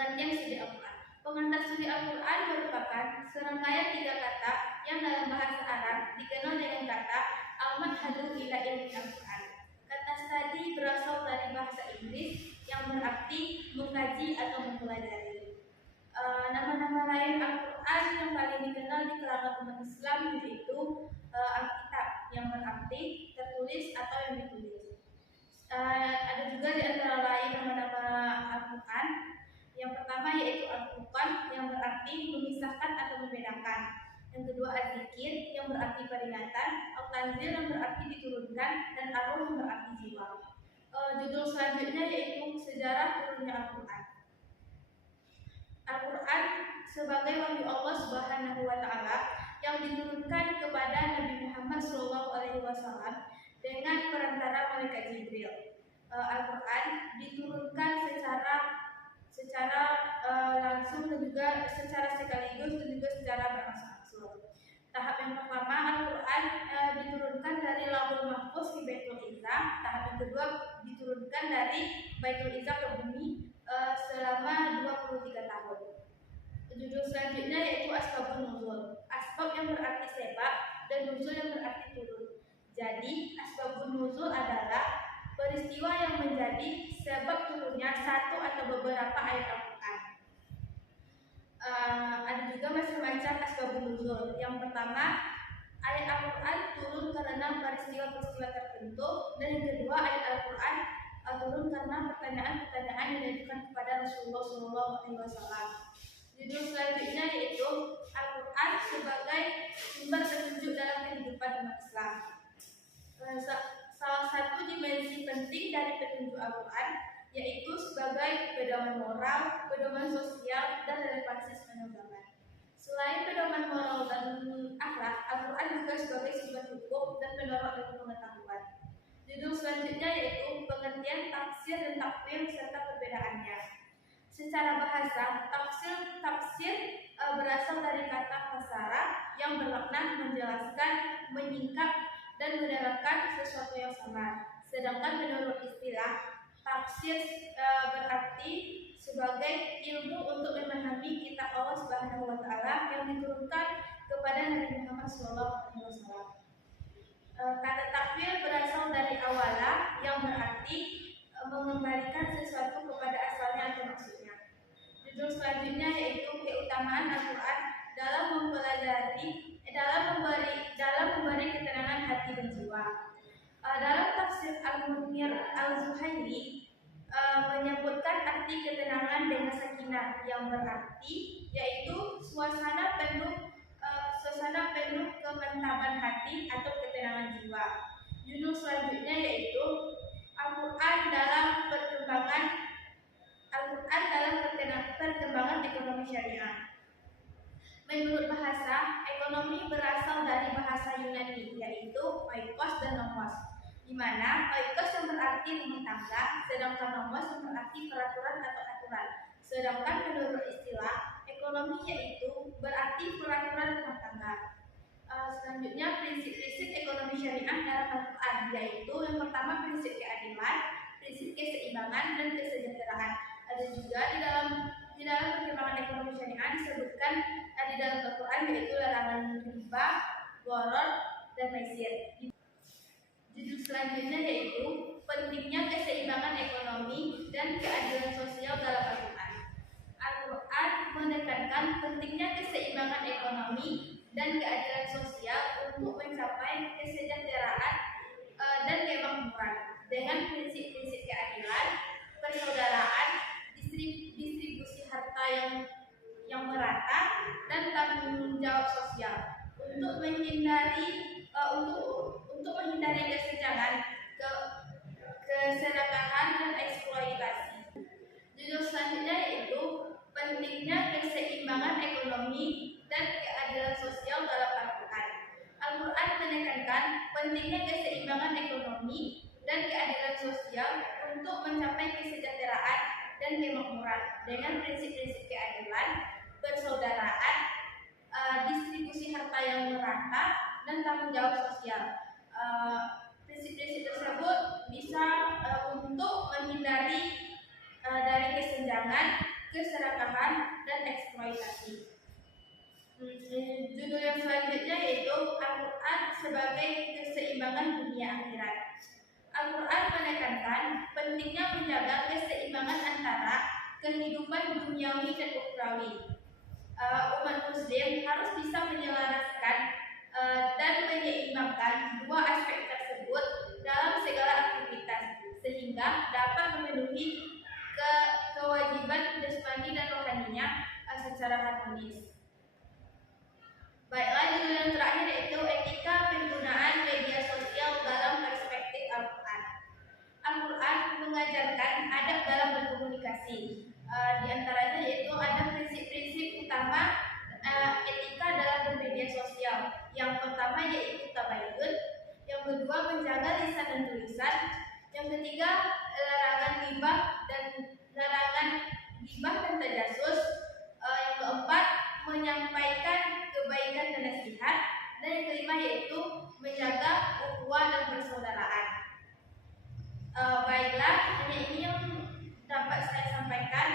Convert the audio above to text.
Pengertian studi Al-Quran. Pengantar studi Al-Quran merupakan serangkaian 3 kata yang dalam bahasa Arab dikenal dengan kata al-madhadu ila ilmi Al-Quran. Kata studi berasal dari bahasa Inggris yang berarti mengkaji atau mempelajari. Nama-nama lain Al-Quran yang paling dikenal di kalangan umat Islam yaitu Alkitab yang berarti tertulis atau yang ditulis. Ada juga di antara lain nama-nama Al-Quran. Yang pertama yaitu Al-Furqan yang berarti memisahkan atau membedakan. Yang kedua Az-Zikir yang berarti peringatan, Al-Tanzil yang berarti diturunkan, dan Ar-Ruh yang berarti jiwa. Judul selanjutnya yaitu Sejarah turunnya Al-Quran. Al-Quran sebagai wahyu Allah Subhanahu wa taala yang diturunkan kepada Nabi Muhammad SAW dengan perantara malaikat Jibril. Al-Quran diturunkan secara langsung dan juga secara sekaligus dan juga secara berangsur-angsur. Tahap yang pertama Al-Quran diturunkan dari Lauhul Mahfuz di Baitul Izzah. Tahap yang kedua diturunkan dari Baitul Izzah ke bumi selama 23 tahun. Judul selanjutnya yaitu Asbabun Nuzul. Asbab yang berarti sebab dan nuzul yang berarti turun. Jadi Asbabun Nuzul adalah peristiwa yang menjadi sebab turunnya satu atau beberapa ayat Al-Quran. Ada juga macam-macam Asbabun Nuzul. Yang pertama, ayat Al-Quran turun karena peristiwa-peristiwa tertentu, dan yang kedua ayat Al-Quran turun karena pertanyaan-pertanyaan yang diajukan kepada Rasulullah SAW. Judul selanjutnya yaitu Al-Quran sebagai sumber petunjuk dalam kehidupan umat Islam. Salah satu dimensi penting dari petunjuk Al-Quran yaitu sebagai pedoman moral, pedoman sosial, dan relevansi sepanjang zaman. Selain pedoman moral dan akhlak, Al-Quran juga sebagai sumber hukum dan pendorong ilmu pengetahuan. Judul selanjutnya yaitu pengertian tafsir dan takwil serta perbedaannya. Secara bahasa, tafsir berasal dari kata fasara yang bermakna menjelaskan, menyingkap, dan menerangkan sesuatu yang sama. Sedangkan menurut istilah, tafsir berarti sebagai ilmu untuk memahami kitab Allah Subhanahu wa taala yang diturunkan kepada Nabi Muhammad SAW. Kata takwil berasal dari awala yang berarti mengembalikan sesuatu kepada asalnya atau maksudnya. Judul selanjutnya yaitu keutamaan Al-Quran dalam memberi ketenangan hati dan jiwa. Dalam tafsir Al-Munir Al-Zuhairi menyebutkan arti ketenangan dengan sakinah yang berarti yaitu suasana penuh kemantapan hati atau ketenangan jiwa. Judul selanjutnya yaitu Al-Quran dalam perkembangan ekonomi syariah. Menurut bahasa, ekonomi berasal dari bahasa Yunani yaitu oikos dan nomos, di mana oikos yang berarti rumah tangga, sedangkan nomos yang berarti peraturan atau aturan. Sedangkan menurut istilah, ekonomi yaitu berarti peraturan rumah tangga. Selanjutnya prinsip-prinsip ekonomi syariah dalam Al-Quran yaitu yang pertama prinsip keadilan, prinsip keseimbangan, dan kesejahteraan. Ada juga di dalam perkembangan ekonomi syariah disebutkan di dalam Al-Quran yaitu larangan riba, gharar, dan maisir. Judul selanjutnya yaitu pentingnya keseimbangan ekonomi dan keadilan sosial dalam Al-Quran. Al-Quran menekankan pentingnya keseimbangan ekonomi dan keadilan sosial untuk mencapai kesejahteraan dan kemakmuran dengan prinsip-prinsip keadilan, persaudaraan, distribusi harta yang merata, dan tanggung jawab sosial untuk menghindari kesenjangan, keserakahan, dan eksploitasi. Judul selanjutnya yaitu pentingnya keseimbangan ekonomi dan keadilan sosial dalam Al-Quran. Al-Quran menekankan pentingnya keseimbangan ekonomi dan keadilan sosial untuk mencapai kesejahteraan dan kemakmuran dengan prinsip-prinsip keadilan, persaudaraan, distribusi harta yang merata, dan tanggung jawab sosial. Prinsip-prinsip tersebut bisa untuk menghindari dari kesenjangan, keserakahan, dan eksploitasi. Judul yang selanjutnya yaitu Al-Quran sebagai keseimbangan dunia akhirat. Al-Quran menekankan pentingnya menjaga keseimbangan antara kehidupan duniawi dan ukhrawi. Umat muslim harus bisa menyelaraskan dan menyeimbangkan dua aspek tersebut dalam segala aktivitas sehingga dapat memenuhi kewajiban jasmani dan rohaninya secara harmonis. Baiklah, judul yang terakhir yaitu etika penggunaan media sosial dalam perspektif Al-Quran. Al-Quran mengajarkan adab dalam berkomunikasi. Di antaranya yaitu ada prinsip-prinsip utama etika dalam bermedia sosial. Yang pertama yaitu tabayyun, yang kedua menjaga lisan dan tulisan, yang ketiga larangan ghibah dan tajasus, yang keempat menyampaikan kebaikan dan nasihat, dan yang kelima yaitu menjaga ukhuwah dan persaudaraan. Baiklah, hanya ini yang dapat saya sampaikan.